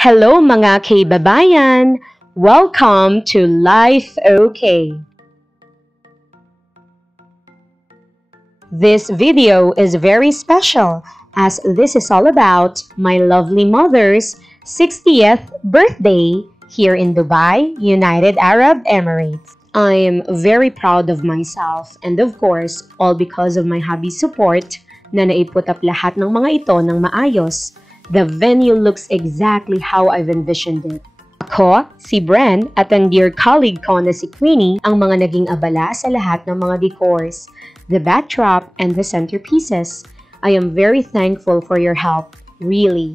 Hello mga kaibabayan! Welcome to Life OK! This video is very special as this is all about my lovely mother's 60th birthday here in Dubai, United Arab Emirates. I am very proud of myself and of course, all because of my hubby's support na naiput up lahat ng mga ito ng maayos. The venue looks exactly how I've envisioned it. Ako, si Bren, at ang dear colleague ko na si Queenie ang mga naging abala sa lahat ng mga decors, the backdrop, and the centerpieces. I am very thankful for your help, really.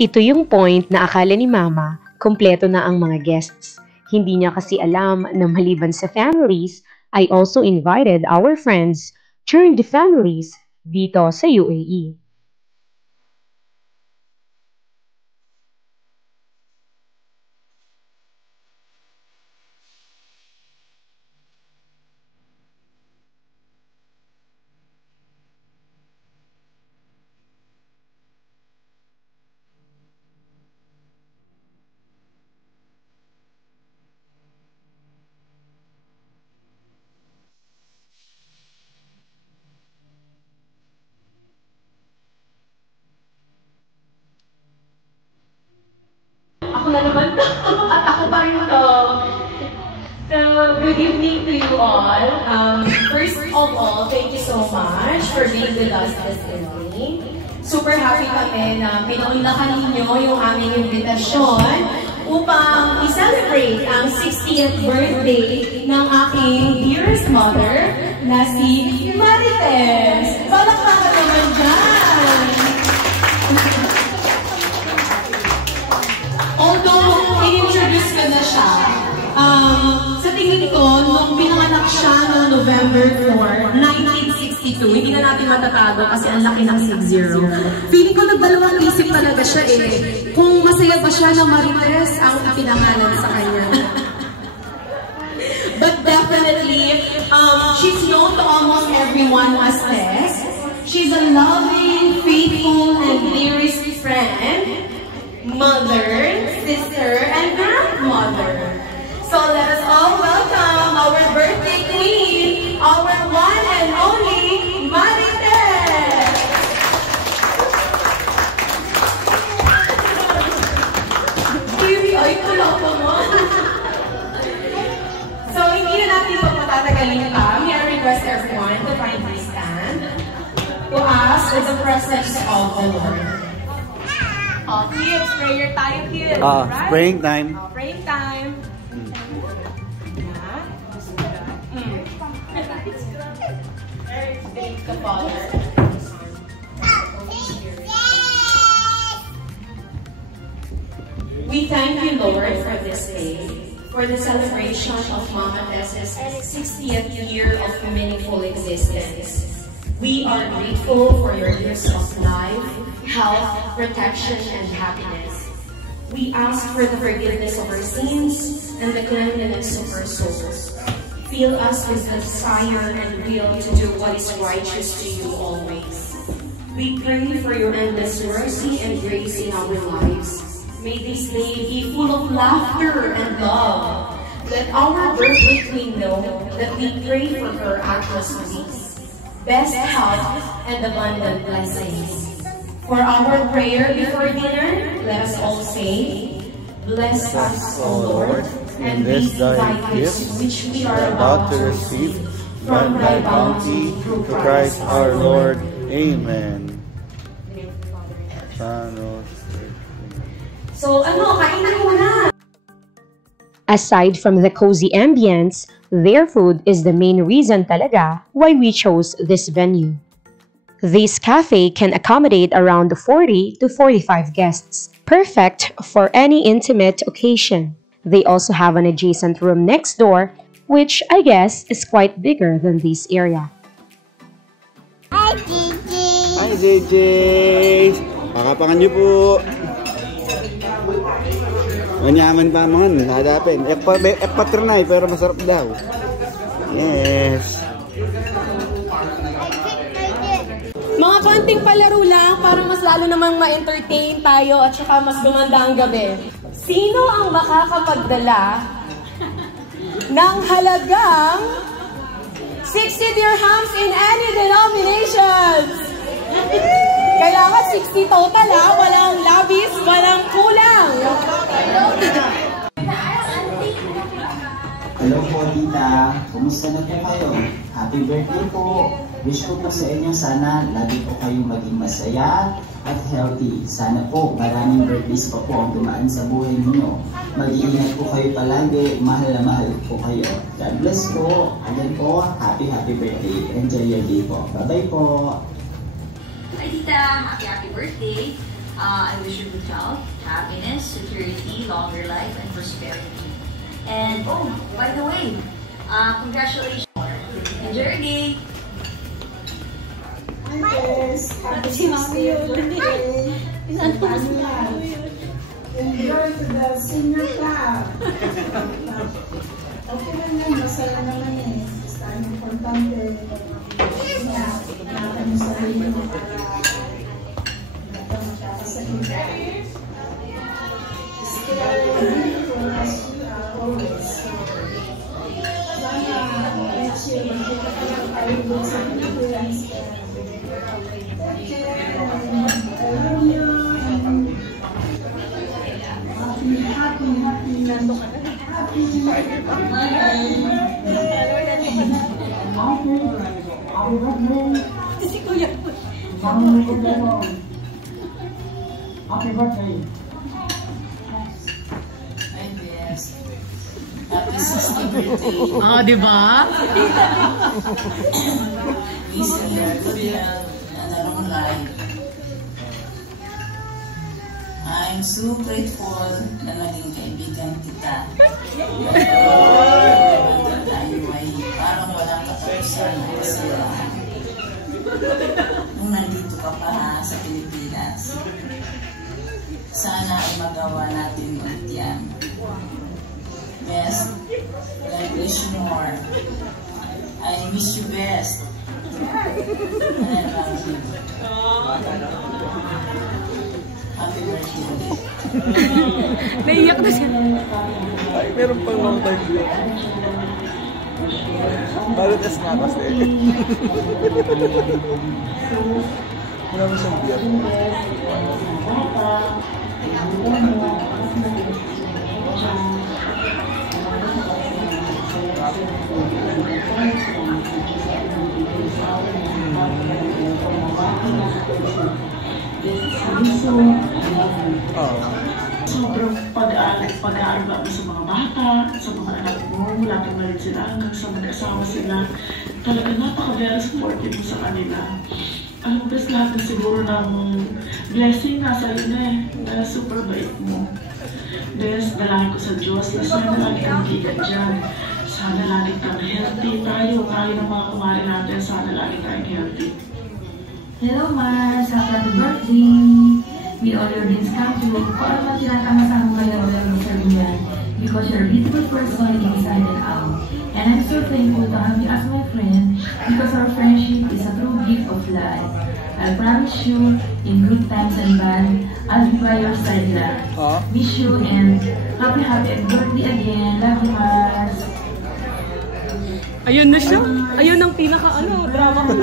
Ito yung point na akala ni Mama, kumpleto na ang mga guests. Hindi niya kasi alam na maliban sa families, I also invited our friends during the families dito sa UAE. Ako na naman to. At ako pa rin to. So, good evening to you all. First of all, thank you so much for being with us this evening. Super happy kami na pinaunlakan ninyo yung aming invitasyon upang i-celebrate ang 60th birthday ng aking dearest mother na si Marites. Palakpakan naman dyan! Although, in-introduce ko na siya, sa tingin ko, nung pinanganak siya noong November 4, 1962, hindi na natin matatago kasi ang laki ng 60. Feeling ko nagdalawang isip talaga siya kung masaya ba siya na Marites ang pinangalan sa kanya. But definitely, she's known to almost everyone as Tess. She's a loving, faithful, and dearest friend, mother, sister, and grandmother. So let us all welcome our birthday queen, our one and only Marites! Baby, ay pula ko mo. So hindi na natin ito patatagalin pa. May I request everyone to kindly stand to ask for the presence of the Lord. Oh, kids, prayer time, kids. Right? Praying time. Oh, praying time. Thank the Father. We thank you, Lord, for this day, for the celebration of Mama Tess's 60th year of meaningful existence. We are grateful for your years of life, health, protection, and happiness. We ask for the forgiveness of our sins and the cleanliness of our souls. Fill us with the desire and will to do what is righteous to you always. We pray for your endless mercy and grace in our lives. May this day be full of laughter and love. Let our birthday queen know that we pray for her utmost peace, best health, and abundant blessings. For our prayer before dinner, let us all say, bless us, O Lord, and these thy gifts which we are about to receive from thy bounty through Christ our Lord. Amen. So, kain na muna! Aside from the cozy ambience, their food is the main reason talaga why we chose this venue. This cafe can accommodate around 40 to 45 guests, perfect for any intimate occasion. They also have an adjacent room next door, which I guess is quite bigger than this area. Hi, JJ! Hi, JJ! Pakapangan niyo po! Manyaman pa man, hadapin. Paternay, pero masarap daw. Yes! Mga konting palaro lang para mas lalo namang ma-entertain tayo at saka mas gumanda ang gabi. Sino ang makakapagdala ng halagang 60 dirhams in any denominations? Kailangan 60 total ha, walang labis, walang kulang. Hello po, tita. Kumusta na po kayo? Happy birthday po. Wish ko po sa inyo sana lagi po kayong maging masaya at healthy. Sana po maraming birthdays pa po ang dumaan sa buhay niyo. Mag-iingat po kayo palagi. Mahal na mahal po kayo. God bless po. Again po, happy birthday. Enjoy your day po. Bye-bye po. Hi, tita. Happy birthday. I wish you good health, happiness, security, longer life, and prosperity. And oh, by the way, congratulations. Enjoy your day. Hi guys, happy 60th birthday. Enjoy to the senior club. Okay lang yan, masaya naman eh. Basta ang importante. Natin yung sarili mo para magkakasakit. Always. Sana next year magkita ka lang tayo doon sa Pilipinas. Happy birthday. Happy 60th birthday. Ah, di ba? I'm so grateful na naging kaibigan kita. Tayo ay parang walang katapusan na kasiyahan. Nung nandito ka pa sa Pilipinas, sana ay magawa natin ulit yan. Best, God bless you more. I miss you best. And I love you. Happy birthday. Naiyak na siya. Ay, meron pang long time view. Marites nga kasi. Wala mo siyang biyak. Sobrang pag-aalaga mo sa mga bata, sa mga anak mo, mula pa na rin sila hanggang sa mag-asawa sila. Talaga napaka-very supportive mo sa kanila. Alam mo, lahat na siguro ng blessing nasa iyo na eh, na super bait mo. Bes, dalangin ko sa Diyos na sana lagi kang gigat dyan. Sana lagi kang healthy tayo ng mga kumari natin, sana lagi tayong healthy. Hello, Mars. Happy birthday. May all your dreams come true. Kung ano man tinatama-sama ngayon sa dunya, because you're a beautiful person inside and out. And I'm so thankful to have you as my friend, because our friendship is a true gift of life. I promise you, in good times and bad, I'll be by your side lang. Miss you and happy birthday again. Love you, Mars. Ayun na siya. Ayun ang drama ko.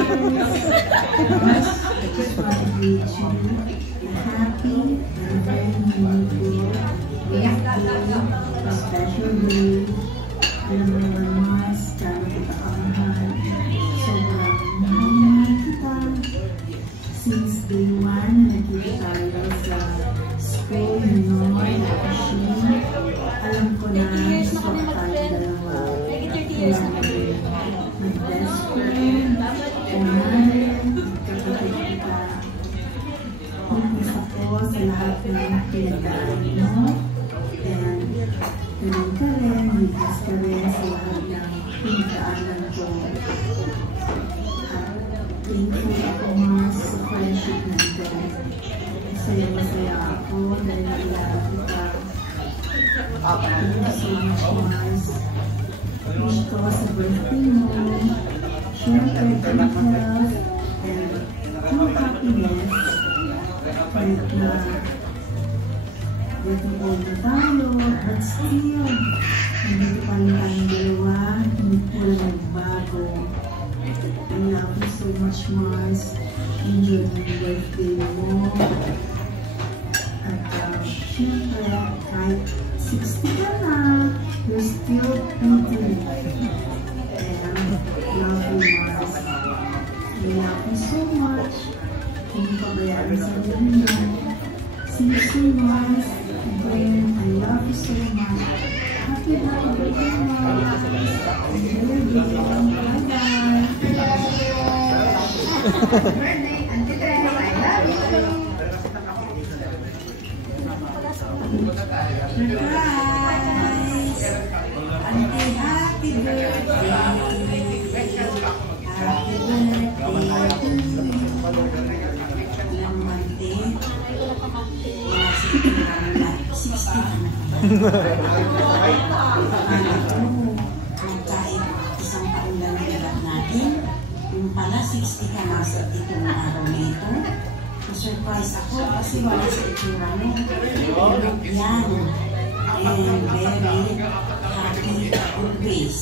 Happy and very meaningful special day. Alam mo naman, Mars, kaya kita kamahal. Sobrang mahal kita. Since day one, nakita tayo sa school, alam ko na gusto tayo dalawa. Kaya mag-best friend, kapatid kita. Nagpisa ko sa lahat ng pinagdaan mo. And ganun ka rin, ligtas ka rin sa lahat ng pinagdaanan ko. Thankful ako, Mars, sa friendship natin. Masaya ako dahil nalala kita. Thank you so much, Mars. Wish ko sa birthday mo. Siyempre, good health. And true happiness, kahit na dito po na tayo, but still, nandito pa rin tayong dalawa, hindi po lang nagbago. I love you so much, Mars. Enjoy yung birthday mo. At syempre, kahit 60 ka na, you're still pretty. And love you, Mars. I love you so much. Hindi pabayaan sa mundo. See you soon, Mars. Again, I love you so much. Happy birthday, Mars. Bye-bye. Birthday, Auntie Tres. I love you. Surprise! Auntie, happy birthday! Happy birthday to you! Ilang mante? 60 kahit isang taon lang nilagap natin, yung pala 60 ka na sa itong araw na ito. Surprise ako kasi wala sa itsura mo. Yan. And very happy always.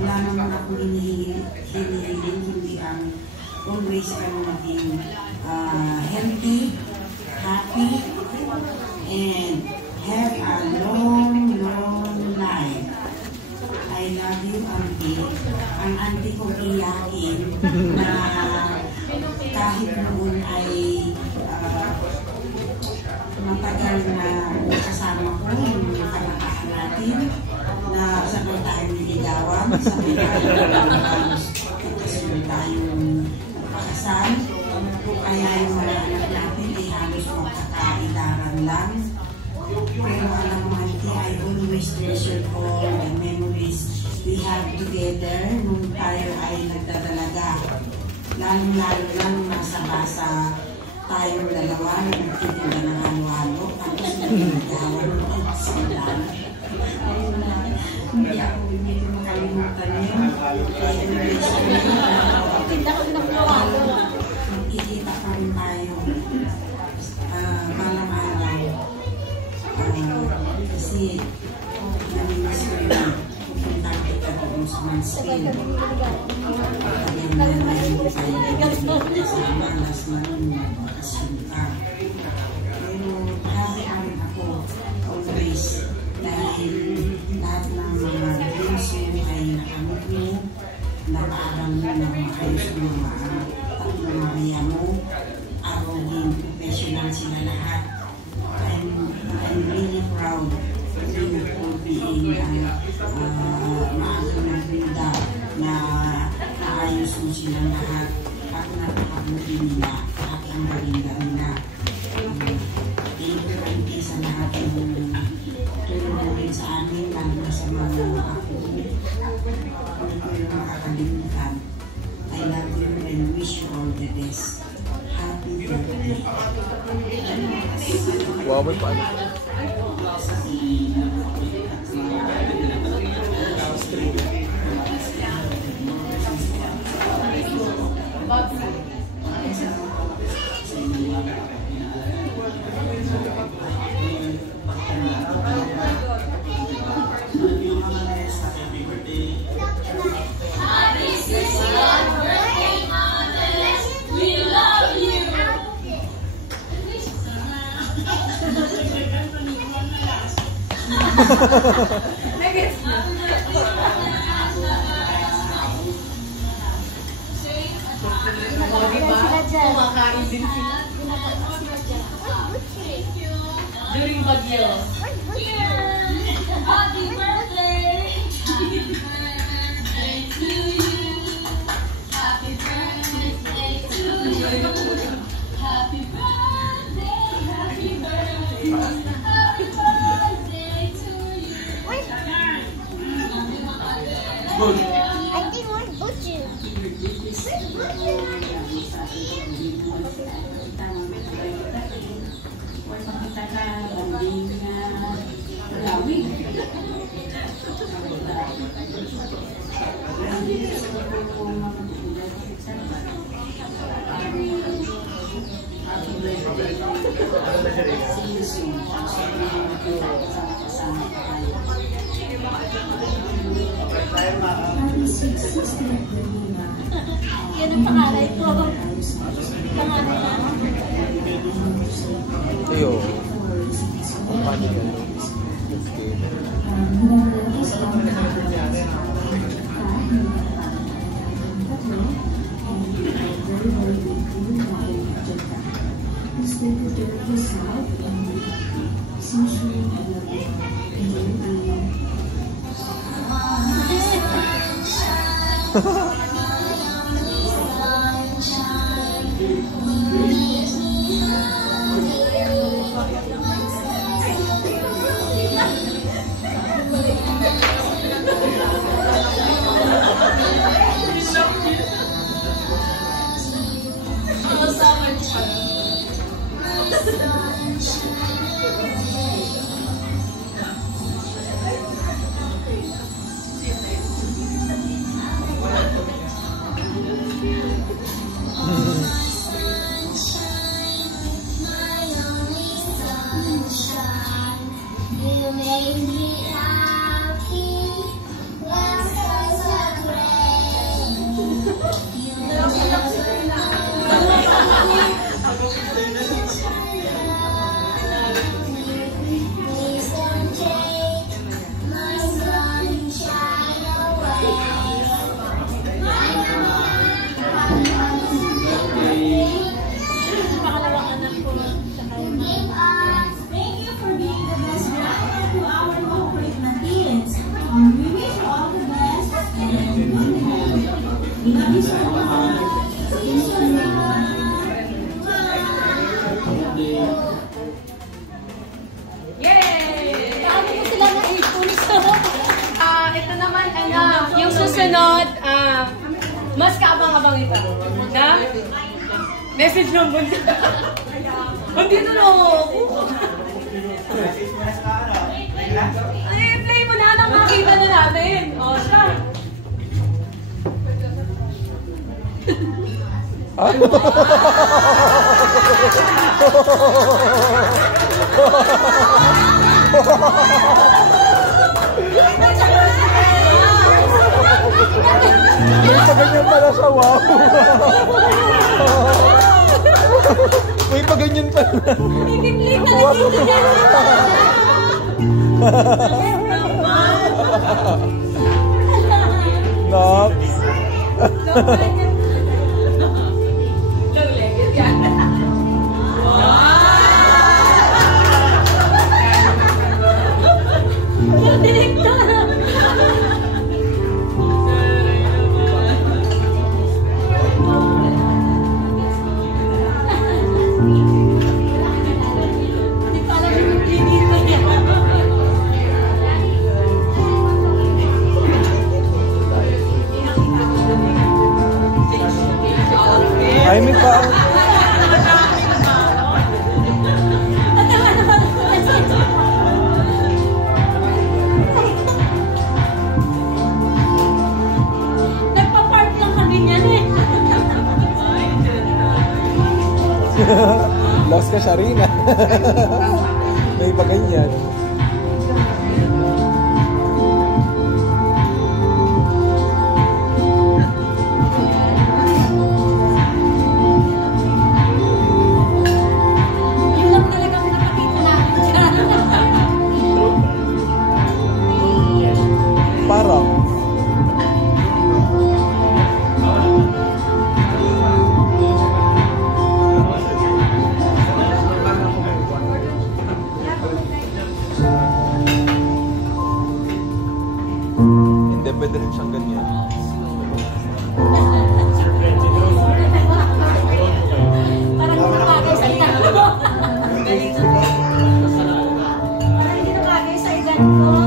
Wala naman ako hinihiling, hindi ang always kang maging healthy, happy, and have a long, long life. I love you, Auntie. Ang auntie kong iyakin na kahit noon ay matagal na kasama ko yung kabataan natin na sabay tayong niligawan, sabay tayong pakasal. Kaya yung mga anak natin ay halos magkakaidaran lang. Pero alam mo, Auntie, I always treasure all the memories we have together nung tayo ay nagdadalaga. Lalo nasa basa tayong dalawa na nagtitinda ng halo-halo tapos nagtitindawan ng sindan. Hindi ko makalimutan yun. Magkikita pa rin tayo balang araw. Kasi naminis ko yun. Pupunta kita doon sa Mansfield. Kasama last month nakasunta. Pero happy rin ako always dahil lahat ng mga dreams mo ay nakamit mo, nag-aaral mo ng maayos mo mga tatlong Maria mo, arrogin, professional sila lahat. I'm really proud for you for being maagang nagpinda na naayos mo silang lahat at napakabuti nila at ang galinda nila. Thank you, Auntie, sa lahat ng tulong rin sa amin, lalo na sa mga ako. Hindi ko yung makakalimutan. I love you and wish you all the best. Happy birthday. Wow, may paano? Kumakain din sila. During bagyo. Happy birthday! Happy birthday to you! Happy birthday to you! Happy birthday! Happy birthday! Happy birthday to you! I think we're butchers. Happy 60th birthday na. Yan ang pangalan ko. Pangalan na. Ayo. Ang kanila. Okay. Please take good care of yourself and essentially I love you. You made me happy. Blessed are Please don't take my sunshine Pangalawang anak ko. Thank you for being the best grandma to our corporate Matildes. We wish you all the best and we love you so much. See you soon. Yay! Paano po sila na-impulso? Ito naman, yung susunod, mas kaabang-abang ito. Na? Message ng bunso. Andito na ako. Ay, play mo na nang makita na natin. O, siya. May paganyan pala sa wow. May paganyan pala. Nox. Ay, may pa. Nagpa-park lang kami niyan eh. Lost ka siya rin. May paganyan. Parang hindi, pwede rin siyang ganyan. Parang nakakagay sa edad ko. Parang hindi nakagay sa edad ko.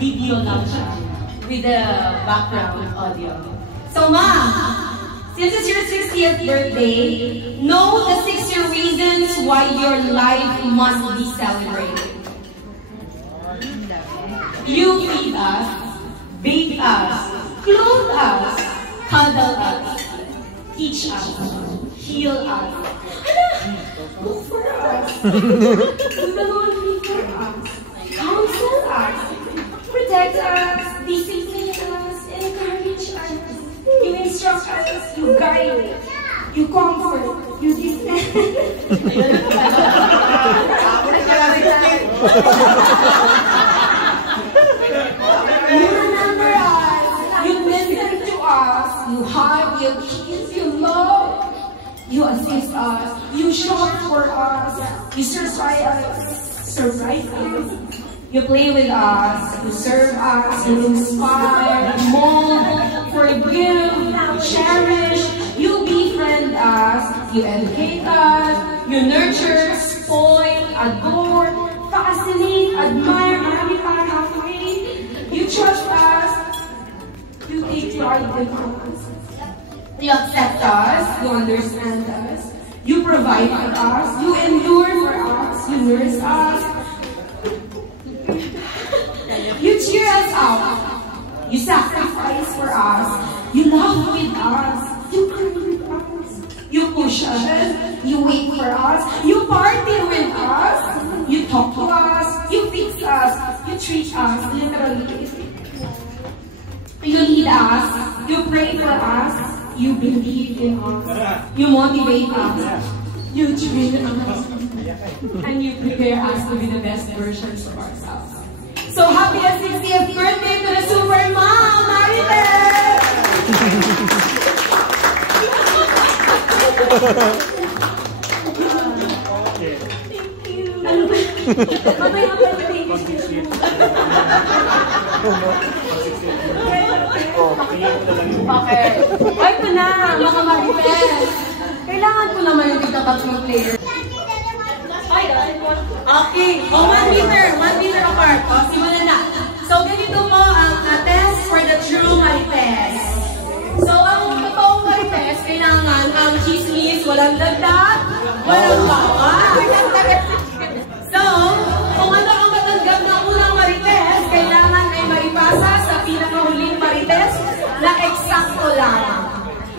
video lang siya with the background audio. So, Mom, since it's your 60th birthday, know the 60 reasons why your life must be celebrated. You feed us, bathe us, clothe us, cuddle us, teach us, heal us, look for us, do the laundry for us, counsel us, protect us, discipline us, encourage us, you instruct us, you guide, you comfort, you defend. You remember us, you listen to us, you hug, you kiss, you love, you assist us, you shop for us, you surprise us, you play with us, you serve us, you inspire, mold, forgive, cherish, you befriend us, you educate us, you nurture, spoil, adore, fascinate, admire, marami pa halfway. You trust us, you take pride in us, you accept us, you understand us, you provide for us, you endure for us, you nurse us, you cheer us up, you sacrifice for us, you laugh with us, you cry with us, you push us, you wait for us, you party with us, you talk to us, you fix us, you treat us, literally. You lead us, you pray for us, you believe in us, you motivate us, you train us, and you prepare us to be the best versions of ourselves. So happy 60th birthday to the Super Mom, Marites! Thank you. Mamaya pa yung thank you. Okay. Ay, ito na, mga Marites. Kailangan ko naman yung tigtabatlong player. Okay. Oh, 1 meter apart. O, simulan na. So, ganito po ang test for the true Marites. So, ang totoong Marites, kailangan ang chismis, walang dagdag, walang bawal. So, kung ano ang matanggap ng unang Marites, kailangan ay maripasa sa pinakahuling Marites na eksakto lamang.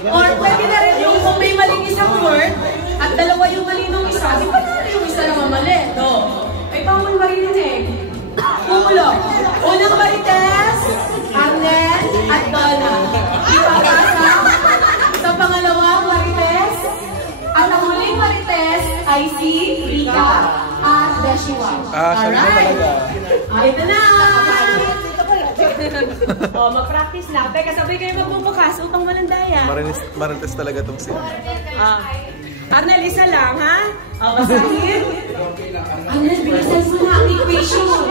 Or pwede na rin yung kung may maling isang word at dalawa yung mali nung isa, di ba na yung isa naman mali? No. Ay, bawal marinig. Ulo. Unang Marites, Arnel at Donna. Ipapasa sa pangalawang Marites at ang huling Marites ay si Rika at Deshiwa. Alright. Ay, ito na! O, mag-practice na. Teka, sabay kayo magbubukas upang malandaya. Marites talaga itong sila. Arnel, isa lang, ha? O, basahin. Arnel, bilisan mo na ang equation.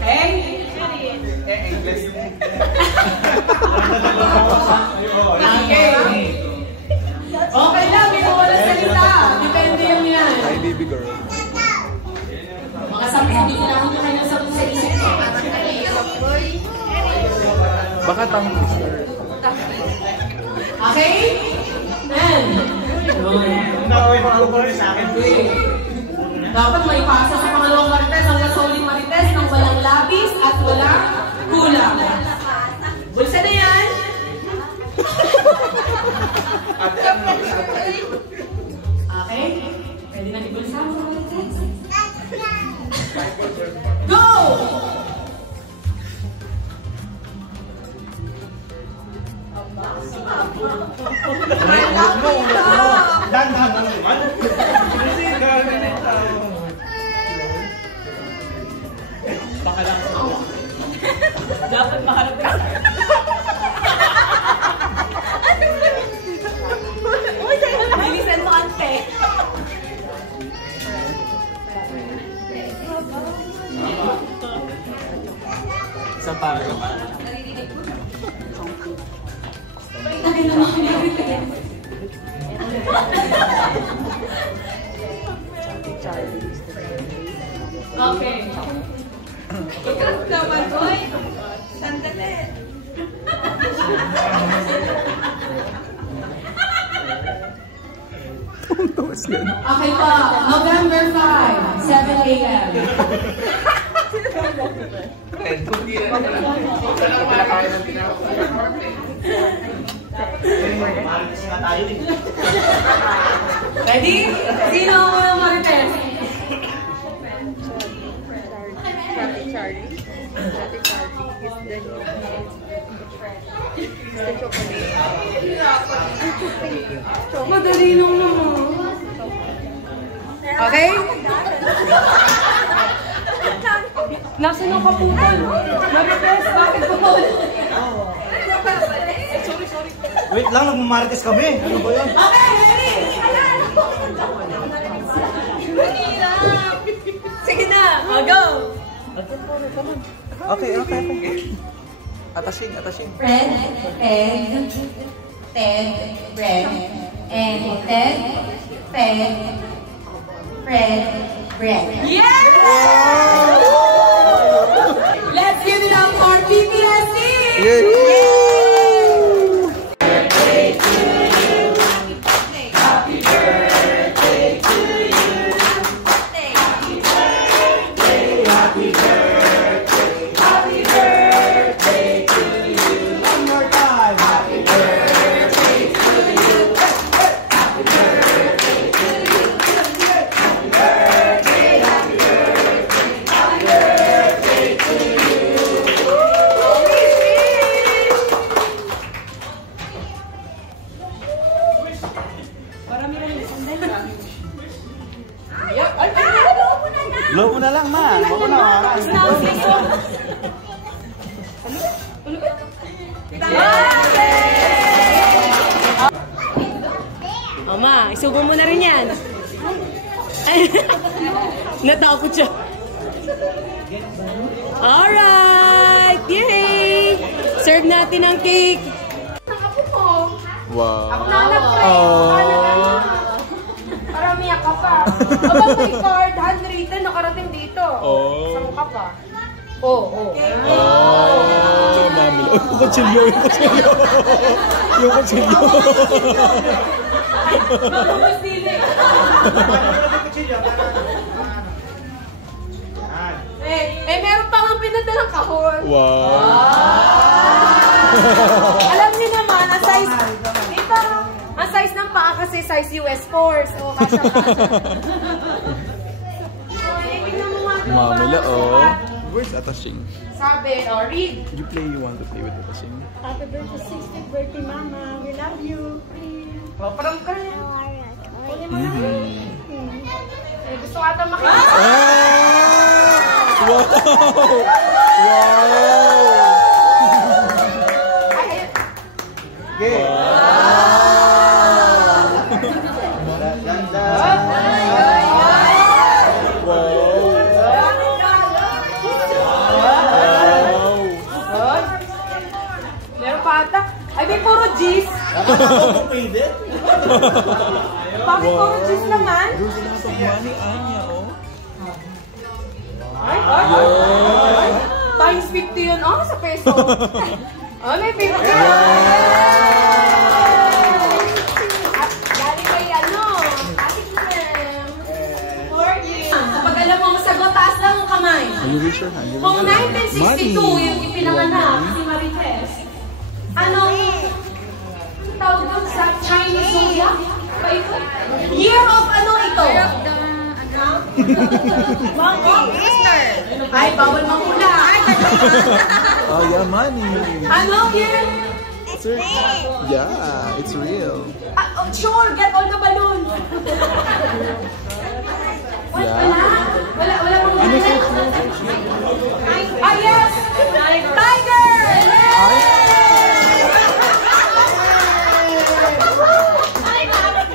Okay? Okay lang, may wala salita. Depende yung yan. Hi, baby girl. Mga sabi ko lang yung kanyang sabi sa isip ko. Baka tamang sister. Okay? Then, dapat may pasa sa pangalawang Marites hanggang sa uling Marites ng walang labis at walang kulang. Bulsa na yan! Okay? Pwede na ibulsa mo sa Marites. Go! Dapat maharap ka. Bilisan mo ante. Sa para ka pa. Tagay naman ako nag-retain. Okay. Ikaw naman, boy. Sandali. Okay pa, November 5, 7 a.m. Ready? Sino ang unang marites? Charlie is the chocolate. Madali lang naman. Okay? Nasaan ang kapupan? Marites, bakit po? Wait lang, nagmamarites kami. Ano ba yun? Okay, ready? Sige na, go! Okay. Atashing. Fred, Ed, Ted, Brett, and Ted, Fred, Brett. Yes! Let's give it up for PPSC! Blow mo na lang, ma. Huwag na. Mama, isubo mo na rin yan. Natakot siya. Alright! Yay! Serve natin ang cake. Wow. Para umiyak ka pa. Abang may card, handwritten, nakarating dito. Saan ka pa? Mami. Oh, yung kutsilyo. Yung kutsilyo. Mabuhos dili. Meron pa nga pinadalang kahon. Wow. Alam niyo naman, ang size, ang size ng paa kasi size US Force. O, kasha. Mamila, Where's Atashing? Sabi, read. You want to play with Atashing? Happy birthday, 60th birthday, Mama. We love you. Parang ka rin. Gusto ka ata makita. Wow! Okay. Meron pa ata. Ay, may puro G's. Bakit puro G's naman? Ay. Times 50 yun. Sa peso. May 50. Galing kay Ate Clem. For you. Kapag alam mo masagot, taas lang ang kamay. Kung 1962 yung ipinanganak si Marites, anong tawag doon sa Chinese zodiac? Year of ano ito? Monkey. Ay, bawal mangula. Yeah, money. Ano year? Yeah, it's real. Sure, get all the balloons. Wala mong yes! Tiger!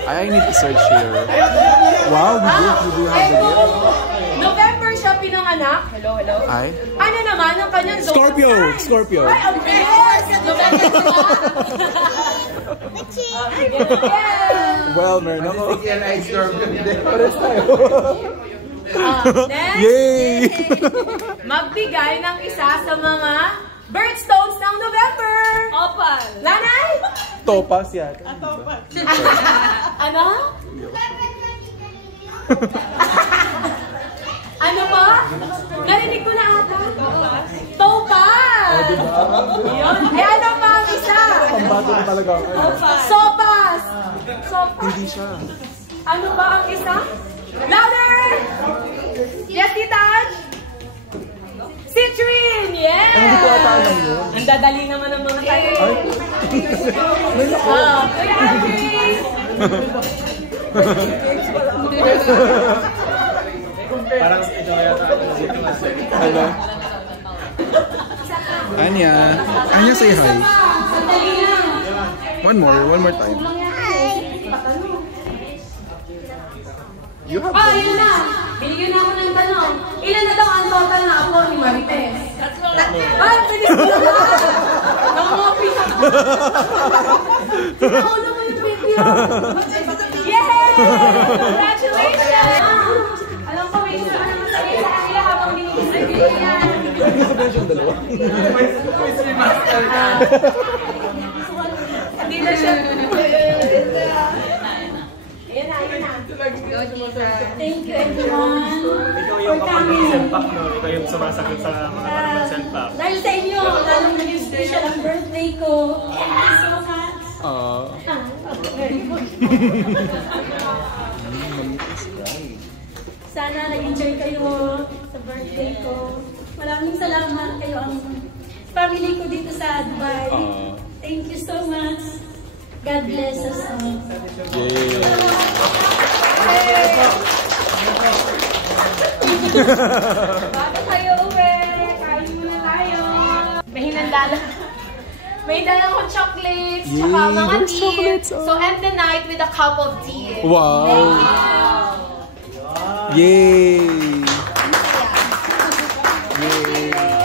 I need to search here. Wow, you do have the gift. November siya pinanganak. Hello. Ay? Ano naman ang kanyang zodiac? Scorpio. Ay, ang bilis! November Well, meron ako. Pares tayo. Next, Yay! magbigay ng isa sa mga birthstones ng November. Opal. Nanay? Topas yan. Ano? Ano pa? Narinig ko na ata. Topaz. Yun. Eh, ano pa ang isa? Pambato na talaga ako. Sopas. Sopas. Hindi siya. Ano ba ang isa? Louder! Yes, Titach? Citrine! Yes! Hindi ko ata alam yun. Ang dadali naman ng mga tayo. Ay! Kuya Andres! Parang ito yata. Hello? Anya. Anya, say hi. One more time. You have Yun na! Binigyan na ako ng tanong. Ilan na daw ang total na ako ni Marites? Bilis ko na! Nangopi ka! Sinauna mo yung video! Yay! Congratulations! Alam ko, may isa ka naman sa kanila habang binibigay yan. Hindi sabihin siyang dalawa. Hindi na siya. Ayan na. Thank you, everyone. Ikaw yung kapag mag-senpak, no? Ikaw yung sumasagot sa mga mag-senpak. Dahil sa inyo, lalong naging special ang birthday ko. Thank you so much. Sana nag-enjoy kayo sa birthday ko. Maraming salamat kayo ang family ko dito sa Dubai. Thank you so much. God bless us all. Bago tayo uwi, kain muna tayo. May hinandala. May dalang kong chocolates, tsaka mga tea. So end the night with a cup of tea. Wow! Thank you. Yay!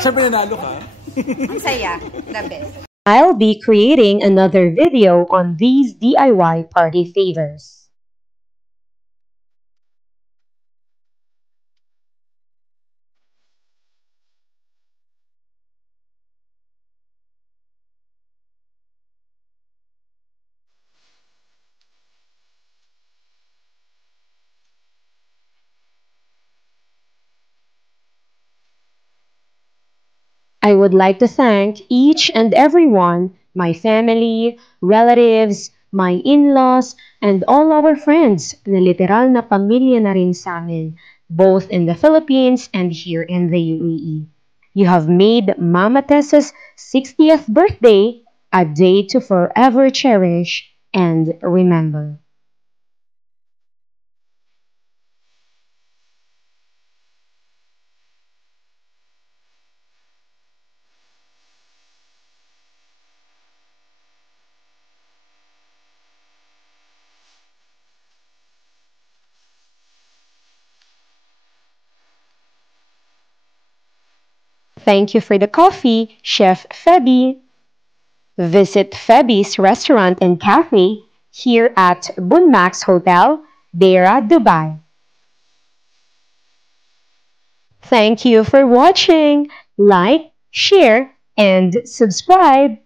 Siyempre nanalo ka. Ang saya. The best. I'll be creating another video on these DIY party favors. I would like to thank each and everyone, my family, relatives, my in-laws, and all our friends na literal na pamilya na rin sa amin, both in the Philippines and here in the UAE. You have made Mama Tessa's 60th birthday a day to forever cherish and remember. Thank you for the coffee, Chef Feby. Visit Feby's restaurant and cafe here at Bunmax Hotel, Deira, Dubai. Thank you for watching. Like, share, and subscribe.